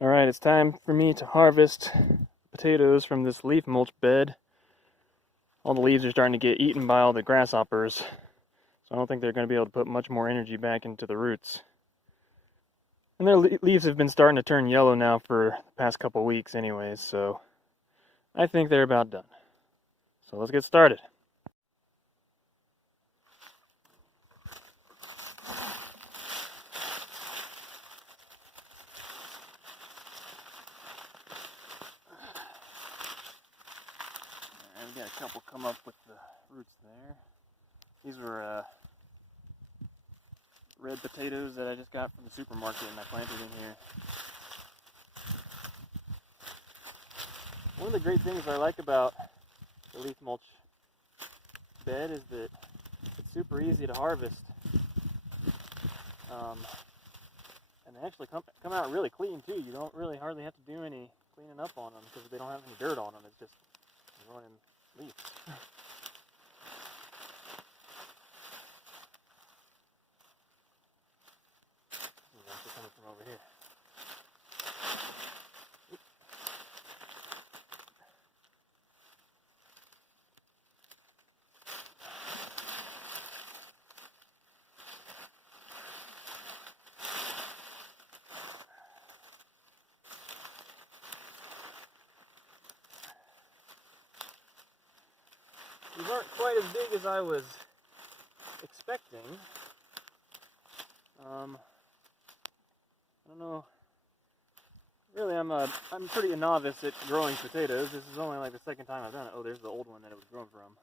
Alright, it's time for me to harvest potatoes from this leaf mulch bed. All the leaves are starting to get eaten by all the grasshoppers, so I don't think they're going to be able to put much more energy back into the roots. And their leaves have been starting to turn yellow now for the past couple weeks anyways, so I think they're about done. So let's get started. Alright, we got a couple come up with the roots there. These were red potatoes that I just got from the supermarket and I planted in here. One of the great things I like about the leaf mulch bed is that it's super easy to harvest. And they actually come out really clean too. You don't really hardly have to do any cleaning up on them because they don't have any dirt on them. It's just growing leaves. They're coming from over here. These aren't quite as big as I was expecting. I don't know. Really, I'm pretty a novice at growing potatoes. This is only like the second time I've done it. Oh, there's the old one that it was grown from.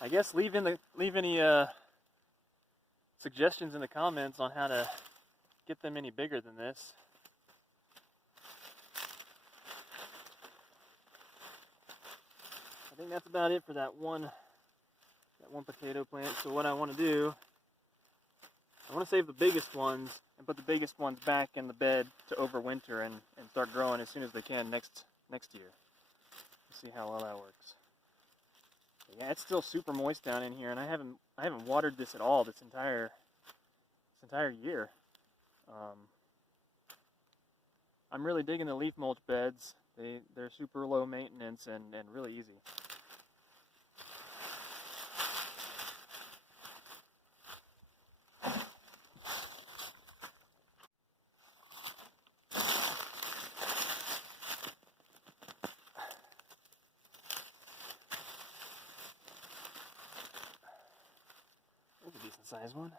I guess leave any suggestions in the comments on how to get them any bigger than this. I think that's about it for that one potato plant. So what I want to do, I want to save the biggest ones and put the biggest ones back in the bed to overwinter and start growing as soon as they can next year. We'll see how well that works. But yeah, it's still super moist down in here, and I haven't watered this at all this entire year. I'm really digging the leaf mulch beds. They're super low maintenance and really easy. That's a decent sized one.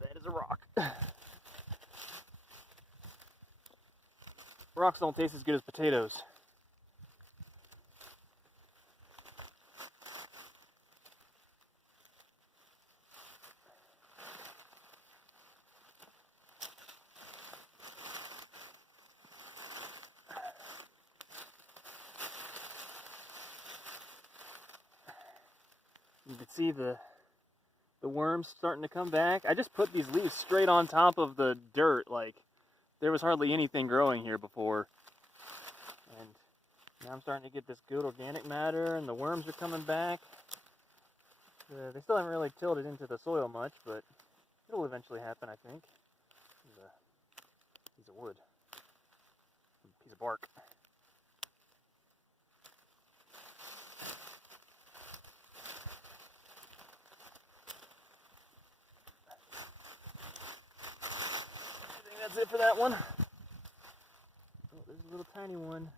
That is a rock. Rocks don't taste as good as potatoes. You can see the worms starting to come back. I just put these leaves straight on top of the dirt, like there was hardly anything growing here before. And now I'm starting to get this good organic matter, and the worms are coming back. They still haven't really tilled it into the soil much, but it'll eventually happen, I think. This is a piece of wood, a piece of bark. I think that's it for that one. Oh, there's a little tiny one,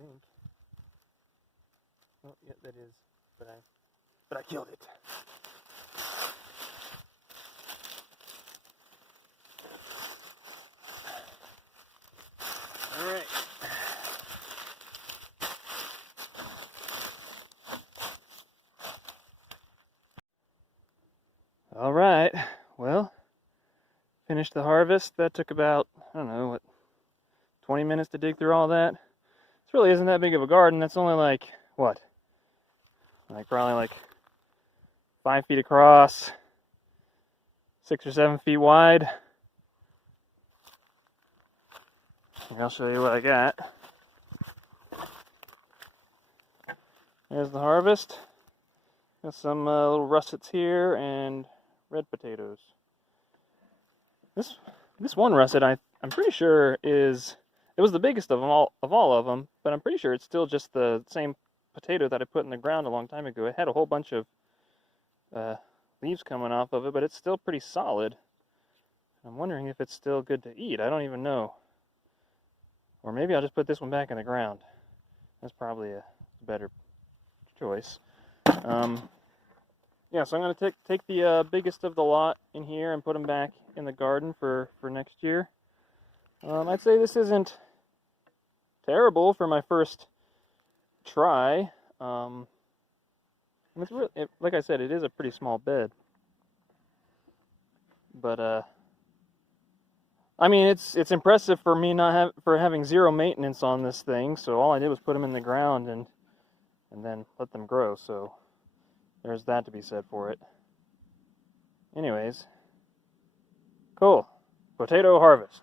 I think. Oh, yeah, that is, but I killed it. All right. All right. Well, finished the harvest. That took about, I don't know, what, 20 minutes to dig through all that. This really isn't that big of a garden. That's only like, what? Like probably like 5 feet across, 6 or 7 feet wide. I'll show you what I got. There's the harvest. Got some little russets here and red potatoes. This one russet I'm pretty sure it was the biggest of all of them, but I'm pretty sure it's still just the same potato that I put in the ground a long time ago. It had a whole bunch of leaves coming off of it, but it's still pretty solid. I'm wondering if it's still good to eat. I don't even know. Or maybe I'll just put this one back in the ground. That's probably a better choice. Yeah, so I'm going to take the biggest of the lot in here and put them back in the garden for next year. I'd say this isn't terrible for my first try. It's really, like I said, it is a pretty small bed. But I mean, it's impressive for me having zero maintenance on this thing. So all I did was put them in the ground and then let them grow. So there's that to be said for it. Anyways, cool. Potato harvest.